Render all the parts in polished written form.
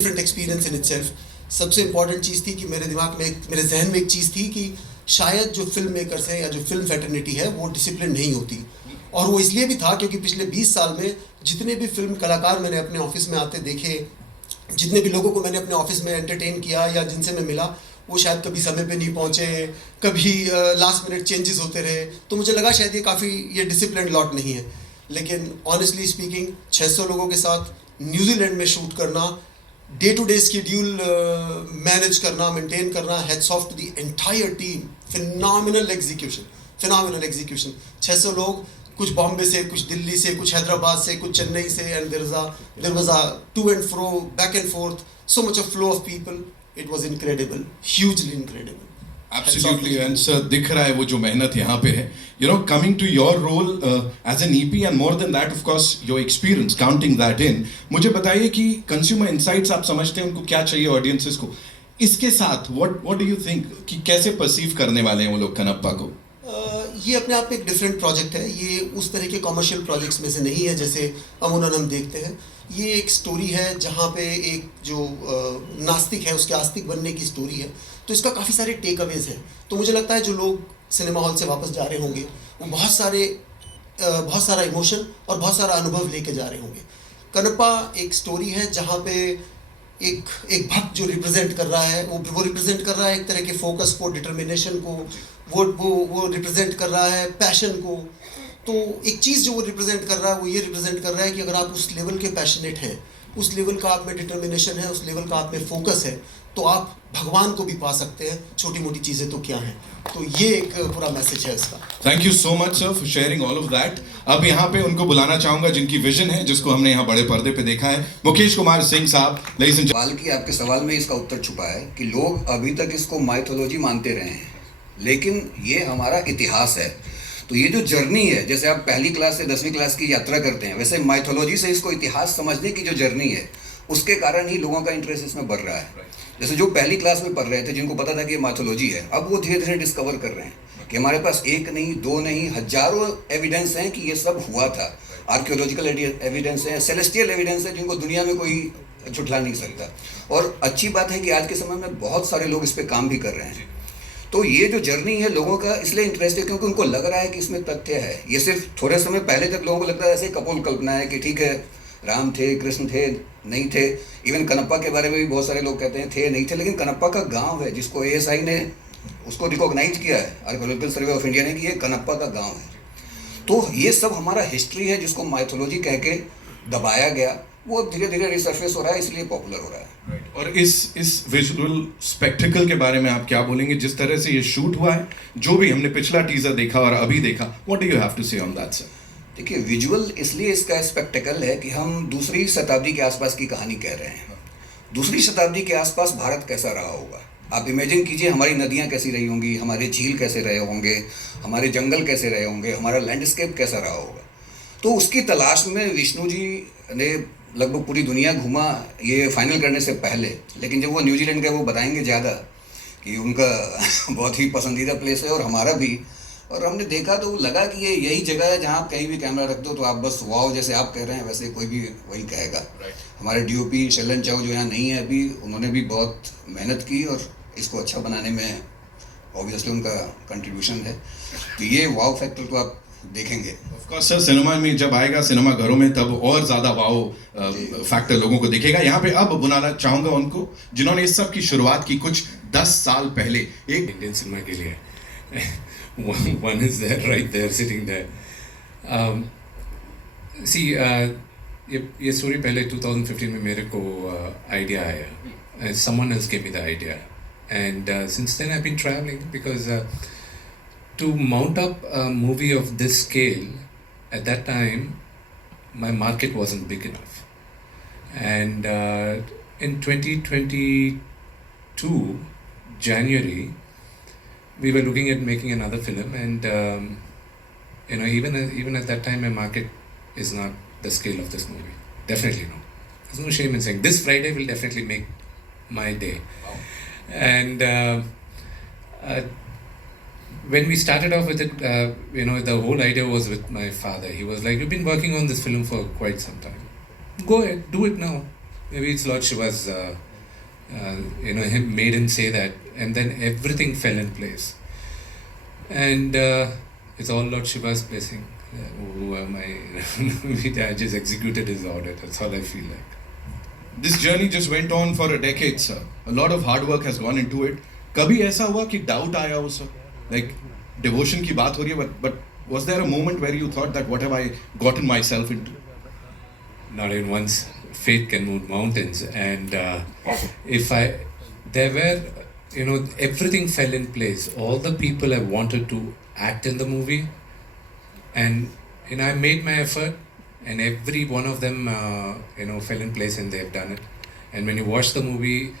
Different experience in itself. सबसे important चीज़ थी कि मेरे दिमाग में मेरे जहन में एक चीज़ थी कि शायद जो फिल्म मेकर्स हैं या जो फिल्म फैटर्निटी है वो डिसिप्लिन नहीं होती। और वो इसलिए भी था क्योंकि पिछले 20 साल में जितने भी फिल्म कलाकार मैंने अपने ऑफिस में आते देखे, जितने भी लोगों को मैंने अपने ऑफिस में एंटरटेन किया या जिनसे मैं मिला, वो शायद कभी समय पे नहीं पहुँचे, कभी लास्ट मिनट चेंजेस होते रहे। तो मुझे लगा शायद ये डिसिप्लिन लॉट नहीं है। लेकिन ऑनेस्टली स्पीकिंग 600 लोगों के साथ न्यूजीलैंड में शूट करना, day to day schedule manage करना, मेंटेन करना, heads off to the entire team. Phenomenal execution 600 लोग, कुछ बॉम्बे से, कुछ दिल्ली से, कुछ हैदराबाद से, कुछ चेन्नई से, and there was a to and fro, back and forth, so much of flow of people. It was incredible, hugely incredible. Absolutely, and sir, दिख रहा है वो जो मेहनत यहाँ पे है. Coming to your role as an EP and more than that, of course, your experience, counting that in. मुझे बताइए कि consumer insights आप समझते हैं उनको क्या चाहिए audiences को. इसके साथ what do you think कि कैसे perceive करने वाले हैं वो लोग कनप्पा को? ये अपने आप में एक डिफरेंट प्रोजेक्ट है। ये उस तरह के कॉमर्शियल प्रोजेक्ट्स में से नहीं है जैसे अमूमन हम देखते हैं। ये एक स्टोरी है जहाँ पे एक जो नास्तिक है उसके आस्तिक बनने की स्टोरी है। तो इसका काफ़ी सारे टेक अवेज हैं। तो मुझे लगता है जो लोग सिनेमा हॉल से वापस जा रहे होंगे वो बहुत सारा इमोशन और बहुत सारा अनुभव लेके जा रहे होंगे। कनप्पा एक स्टोरी है जहाँ पे एक भक्त जो रिप्रेजेंट कर रहा है, वो रिप्रेजेंट कर रहा है एक तरह के फोकस को, डिटर्मिनेशन को, वो रिप्रेजेंट कर रहा है पैशन को। तो एक चीज़ जो वो रिप्रेजेंट कर रहा है वो ये रिप्रेजेंट कर रहा है कि अगर आप उस लेवल के पैशनेट हैं, उस लेवल का आप में डिटर्मिनेशन है, उस लेवल का आप में फोकस है, तो आप भगवान को भी पा सकते हैं। छोटी मोटी चीज़ें तो क्या हैं। तो ये एक पूरा मैसेज है इसका। Thank you so much sir for sharing all of that. अब यहाँ पे उनको बुलाना चाहूंगा जिनकी विजन है, जिसको हमने यहाँ बड़े पर्दे पे देखा है, मुकेश कुमार सिंह साहब. सवाल की आपके सवाल में इसका उत्तर छुपा है कि लोग अभी तक इसको माइथोलॉजी मानते रहे हैं, लेकिन ये हमारा इतिहास है. तो ये जो जर्नी है, जैसे आप पहली क्लास से 10वीं क्लास की यात्रा करते हैं, वैसे माइथोलॉजी से इसको इतिहास समझने की जो जर्नी है, उसके कारण ही लोगों का इंटरेस्ट इसमें बढ़ रहा है. जैसे जो पहली क्लास में पढ़ रहे थे, जिनको पता था कि ये माइथोलॉजी है, अब वो धीरे धीरे डिस्कवर कर रहे हैं कि हमारे पास एक नहीं, दो नहीं, हजारों एविडेंस हैं कि ये सब हुआ था. आर्कियोलॉजिकल एविडेंस है, सेलेस्टियल एविडेंस है, जिनको दुनिया में कोई झुठला नहीं सकता. और अच्छी बात है कि आज के समय में बहुत सारे लोग इस पर काम भी कर रहे हैं. तो ये जो जर्नी है लोगों का इसलिए इंटरेस्ट है क्योंकि उनको लग रहा है कि इसमें तथ्य है. ये सिर्फ थोड़े समय पहले तक लोगों को लगता है ऐसे कपोल कल्पना है कि ठीक है, राम थे, कृष्ण थे, नहीं थे. इवन कनप्पा के बारे में भी बहुत सारे लोग कहते हैं थे, नहीं थे. लेकिन कनप्पा का गांव है जिसको ASI ने उसको रिकॉग्नाइज किया है, आर्कियोलॉजिकल सर्वे ऑफ इंडिया ने, कि ये कनप्पा का गांव है. तो ये सब हमारा हिस्ट्री है जिसको माइथोलॉजी कह के दबाया गया. वो धीरे धीरे रिसर्फेस हो रहा है, इसलिए पॉपुलर हो रहा है. और इस विजुअल स्पेक्टिकल के बारे में आप क्या बोलेंगे, जिस तरह से ये शूट हुआ है, जो भी हमने पिछला टीजर देखा और अभी देखा, what do you have to say on that sir? देखिए, विजुअल इसलिए इसका स्पेक्टिकल है कि हम दूसरी शताब्दी के आसपास की कहानी कह रहे हैं. दूसरी शताब्दी के आसपास भारत कैसा रहा होगा, आप इमेजिन कीजिए. हमारी नदियाँ कैसी रही होंगी, हमारे झील कैसे रहे होंगे, हमारे जंगल कैसे रहे होंगे, हमारा लैंडस्केप कैसा रहा होगा. तो उसकी तलाश में विष्णु जी ने लगभग पूरी दुनिया घूमा ये फाइनल करने से पहले. लेकिन जब वो न्यूजीलैंड गए, वो बताएंगे ज़्यादा कि उनका बहुत ही पसंदीदा प्लेस है और हमारा भी. और हमने देखा तो लगा कि ये यही जगह है जहाँ आप कहीं भी कैमरा रख दो तो आप बस वाव, जैसे आप कह रहे हैं वैसे कोई भी वही कहेगा. हमारे DOP शैलन चाव जो यहाँ नहीं है अभी, उन्होंने भी बहुत मेहनत की और इसको अच्छा बनाने में ऑब्वियसली उनका कंट्रीब्यूशन है. तो ये वाव फैक्टर को आप देखेंगे. ऑफ कोर्स सर, सिनेमा में जब आएगा, सिनेमा घरों में, तब और ज़्यादा वाओ फैक्टर लोगों को दिखेगा. यहाँ पे अब बुलाना चाहूँगा उनको जिन्होंने इस सब की शुरुआत की कुछ 10 साल पहले. एक इंडियन सिनेमा के लिए one is there, right there, sitting there. See, ये स्टोरी पहले 2015 में मेरे को आइडिया आया. Someone else gave me the idea, and since then I've been traveling because to mount up a movie of this scale at that time, my market wasn't big enough. And in 2022 January, we were looking at making another film, and even at that time, my market is not the scale of this movie. Definitely no. There's no shame in saying this Friday will definitely make my day. Wow. And when we started off with it, the whole idea was with my father. He was like, "You've been working on this film for quite some time. Go ahead, do it now." maybe it's Lord Shiva's, him made him say that, and then everything fell in place. And it's all Lord Shiva's blessing. Who am I? I just executed his order. That's all I feel like. This journey just went on for a decade, sir. A lot of hard work has gone into it. कभी ऐसा हुआ कि doubt आया हो, sir? Like devotion की बात हो रही है, but was there a moment where you thought that what have I gotten myself into? Not even once. Faith can move mountains, and everything fell in place. All the people I wanted to act in the movie, and I made my effort, and every one of them fell in place, and they've done it. And when you watch the movie,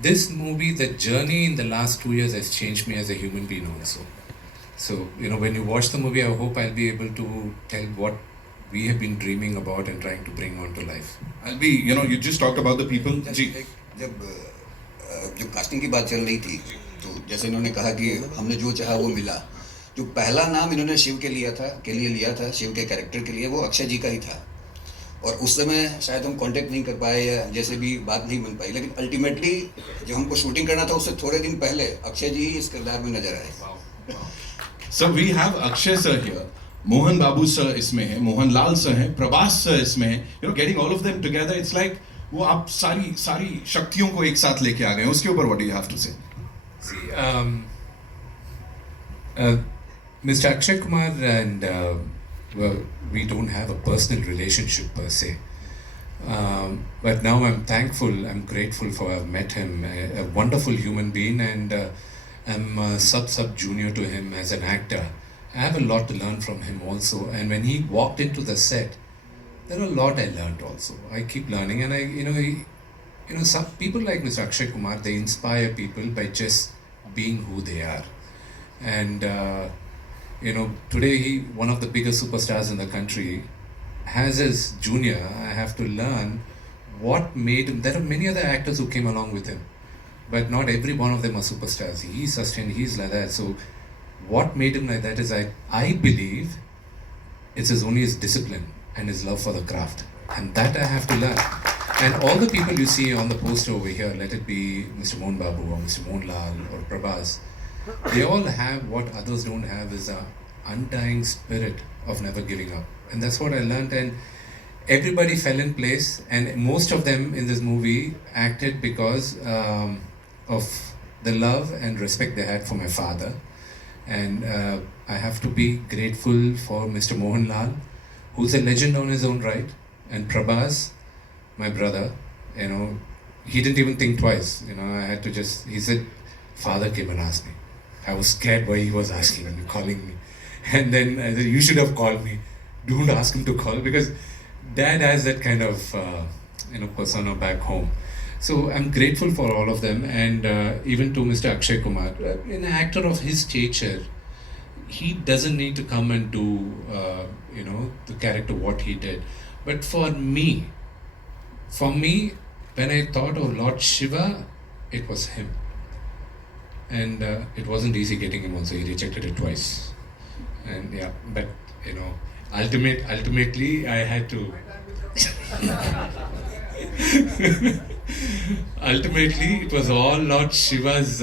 the journey in the last 2 years has changed me as a human being also. So when you watch the movie, I hope I'll be able to tell what we have been dreaming about and trying to bring on to life. I'll be, you just talked about the people. जी. जब casting की बात चल रही थी, तो जैसे इन्होंने कहा कि हमने जो चाहा वो मिला, जो पहला नाम इन्होंने शिव के लिए लिया था, शिव के कैरेक्टर के लिए, वो अक्षय जी का ही था. और उस समय शायद हम कांटेक्ट नहीं कर पाए या जैसे भी बात नहीं बन पाई, लेकिन अल्टीमेटली जब हमको शूटिंग करना था उससे थोड़े दिन पहले अक्षय जी ही इस किरदार में नजर आए. So we have Akshay sir here. Mohan Babu sir इसमें है, मोहन लाल सर हैं, प्रभास सर इसमें है. Getting all of them together, it's like वो आप सारी शक्तियों को एक साथ लेके आ गए हैं. उसके ऊपर what do you have to say? See, Mr. Akshay Kumar and we don't have a personal relationship per se. But now I'm thankful, I'm grateful for I've met him, a wonderful human being, and I'm sub junior to him as an actor. I have a lot to learn from him also, and when he walked into the set, there are a lot I learned also. I keep learning, and some people like Mr. Akshay Kumar, they inspire people by just being who they are. And today one of the biggest superstars in the country, as his junior, I have to learn what made him. There are many other actors who came along with him, but not every one of them are superstars. He's sustained, he's like that. So what made him like that is I believe it's only his discipline and his love for the craft, and that I have to learn. And all the people you see on the poster over here, let it be Mr. Mohan Babu or Mr. Mohan Lal or Prabhas, they all have what others don't have, is a undying spirit of never giving up. And that's what I learned, and everybody fell in place, and most of them in this movie acted because of the love and respect they had for my father. And I have to be grateful for Mr. Mohan Lal, who's a legend on his own right, and Prabhas, my brother. He didn't even think twice. I had to he said, "Father came and asked me." I was scared why he was asking and calling me. And then I said, "You should have called me. Don't ask him to call," because Dad has that kind of persona back home. So I'm grateful for all of them, and even to Mr. Akshay Kumar, an actor of his stature, he doesn't need to come and do the character what he did. But for me, when I thought of Lord Shiva, it was him, and it wasn't easy getting him also. He rejected it twice, and yeah, but ultimately I had to. Ultimately, it was all Lord Shiva's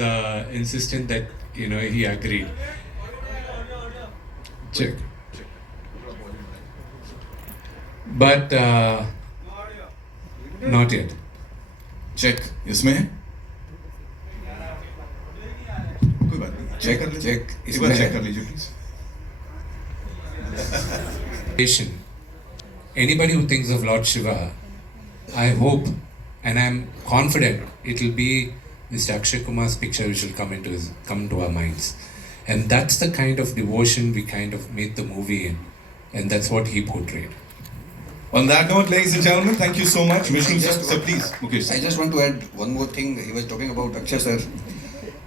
insistence that he agreed. Check. But not yet. Check. इसमें है? कोई बात नहीं. Check कर लीजिए. इस बार check कर लीजिए please. Anybody who thinks of Lord Shiva, I hope and I'm confident it will be Mr. Akshay Kumar's picture which will come to our minds. And that's the kind of devotion we kind of made the movie in, and that's what he portrayed. On that note, ladies and gentlemen, thank you so much. Vishnu sir, please. Okay, sir. I just want to add one more thing. He was talking about Akshay sir.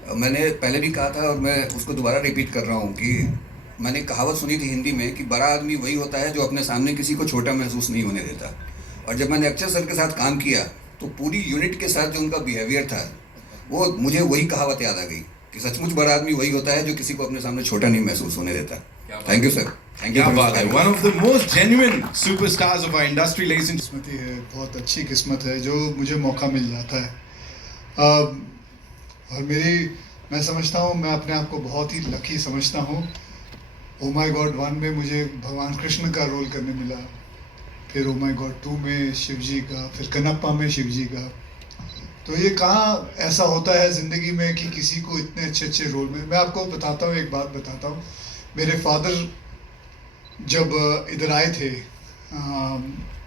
मैंने पहले भी कहा था और मैं उसको दोबारा repeat कर रहा हूँ कि मैंने कहावत सुनी थी हिंदी में कि बड़ा आदमी वही होता है जो अपने सामने किसी को छोटा महसूस नहीं होने देता. और जब मैंने अक्षय सर के साथ काम किया तो पूरी यूनिट के साथ जो उनका बिहेवियर था, वो मुझे वही कहावत याद आ गई कि सचमुच बड़ा आदमी वही होता है जो किसी को अपने सामने छोटा नहीं महसूस होने देता. Thank you sir. Thank you क्या very बात है, much. one of the most genuine superstars of our industry, ladies and किस्मती है, बहुत अच्छी किस्मत है जो मुझे मौका मिल जाता है। और मैं समझता हूँ, मैं अपने आप को बहुत ही लकी समझता हूँ। ओ माई गॉड 1 में मुझे भगवान कृष्ण का रोल करने मिला, फिर ओ माई गॉड 2 में शिव जी का, फिर कनप्पा में शिव जी का। तो ये कहाँ ऐसा होता है ज़िंदगी में कि किसी को इतने अच्छे अच्छे रोल में। मैं आपको बताता हूँ, एक बात बताता हूँ। मेरे फादर जब इधर आए थे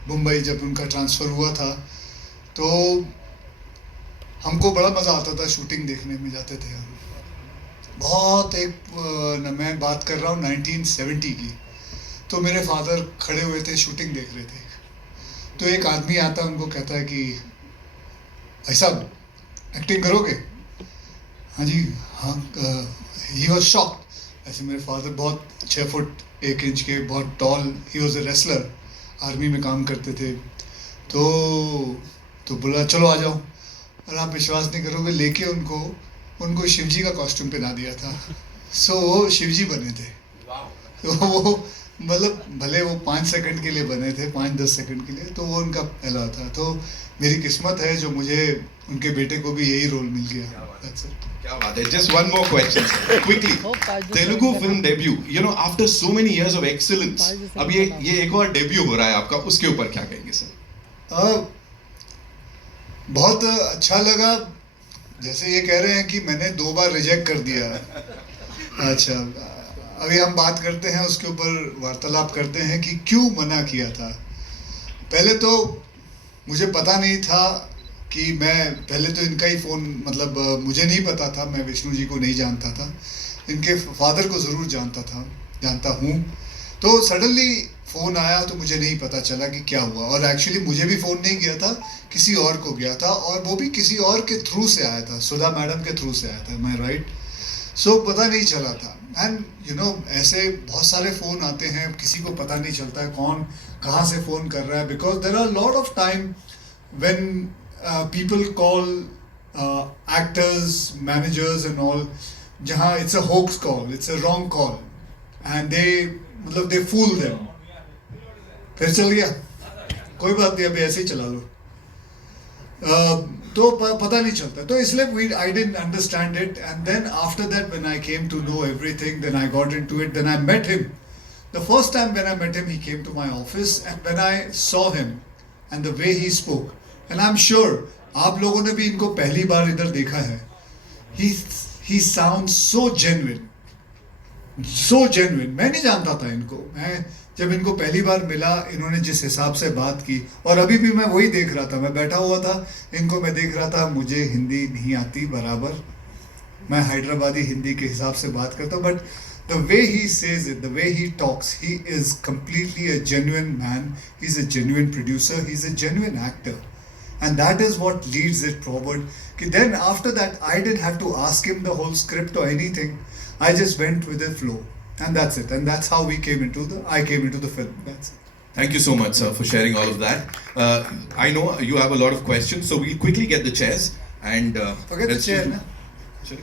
मुंबई, जब उनका ट्रांसफ़र हुआ था, तो हमको बड़ा मज़ा आता था शूटिंग देखने में जाते थे हम। बहुत मैं बात कर रहा हूँ 1970 की। तो मेरे फादर खड़े हुए थे, शूटिंग देख रहे थे। तो एक आदमी आता, उनको कहता है कि भाई साहब एक्टिंग करोगे? हाँ जी, हाँ। He was shocked. ऐसे मेरे फादर बहुत 6 फुट 1 इंच के, बहुत tall, he was a wrestler, army में काम करते थे। तो बोला चलो आ जाओ। और आप विश्वास नहीं करोगे, लेके उनको शिवजी का कॉस्ट्यूम पहना दिया था। सो वो शिवजी बने थे। तो वो मतलब भले वो 5 सेकंड के लिए बने थे, 5-10 सेकंड के लिए, तो वो उनका पहला था। तो मेरी किस्मत है जो मुझे उनके बेटे को भी यही रोल मिल गया। That's it. क्या बात है। Just one more question, quickly. Telugu film debut, you know, after so many years of excellence, अब ये एक और डेब्यू हो रहा है आपका, उसके ऊपर क्या कहेंगे सर? बहुत अच्छा लगा। जैसे ये कह रहे हैं कि मैंने 2 बार रिजेक्ट कर दिया। अच्छा, अभी हम बात करते हैं, उसके ऊपर वार्तालाप करते हैं कि क्यों मना किया था। पहले तो मुझे पता नहीं था कि पहले तो इनका ही फ़ोन, मतलब मुझे नहीं पता था, मैं विष्णु जी को नहीं जानता था, इनके फादर को ज़रूर जानता हूँ। तो सडनली फ़ोन आया तो मुझे नहीं पता चला कि क्या हुआ। और एक्चुअली मुझे भी फ़ोन नहीं गया था, किसी और को गया था, और वो भी किसी और के थ्रू से आया था, सुधा मैडम के थ्रू से आया था। मैं राइट? सो पता नहीं चला था। एंड यू नो, ऐसे बहुत सारे फ़ोन आते हैं, किसी को पता नहीं चलता है कौन कहाँ से फ़ोन कर रहा है, because there are lot of time when people call actors, managers and all, जहाँ it's a hoax call, it's a wrong call, and they fool them। फिर चल गया, कोई बात नहीं, अभी ऐसे ही चला लो। तो पता नहीं चलता, तो इसलिए I didn't understand it, and then after that when I came to know everything, then I got into it, then I met him. The first time when I met him, he came to my office, and when I saw him and the way he spoke, and I'm sure आप लोगों ने भी इनको पहली बार इधर देखा है, he sounds so genuine, so genuine। मैं नहीं जानता था इनको, मैं जब इनको पहली बार मिला, इन्होंने जिस हिसाब से बात की, और अभी भी मैं वही देख रहा था, मैं बैठा हुआ था, इनको मैं देख रहा था। मुझे हिंदी नहीं आती बराबर, मैं हैदराबादी हिंदी के हिसाब से बात करता हूँ, but the way he says it, the way he talks, he is completely a genuine man, he's a genuine producer, he's a genuine actor, and that is what leads it forward. Then after that, I didn't have to ask him the whole script or anything, I just went with the flow, and that's it, and that's how I came into the film. That's it. Thank you so much, sir, for sharing all of that. I know you have a lot of questions, so we'll quickly get the chairs and Forget the let's chair, just- na?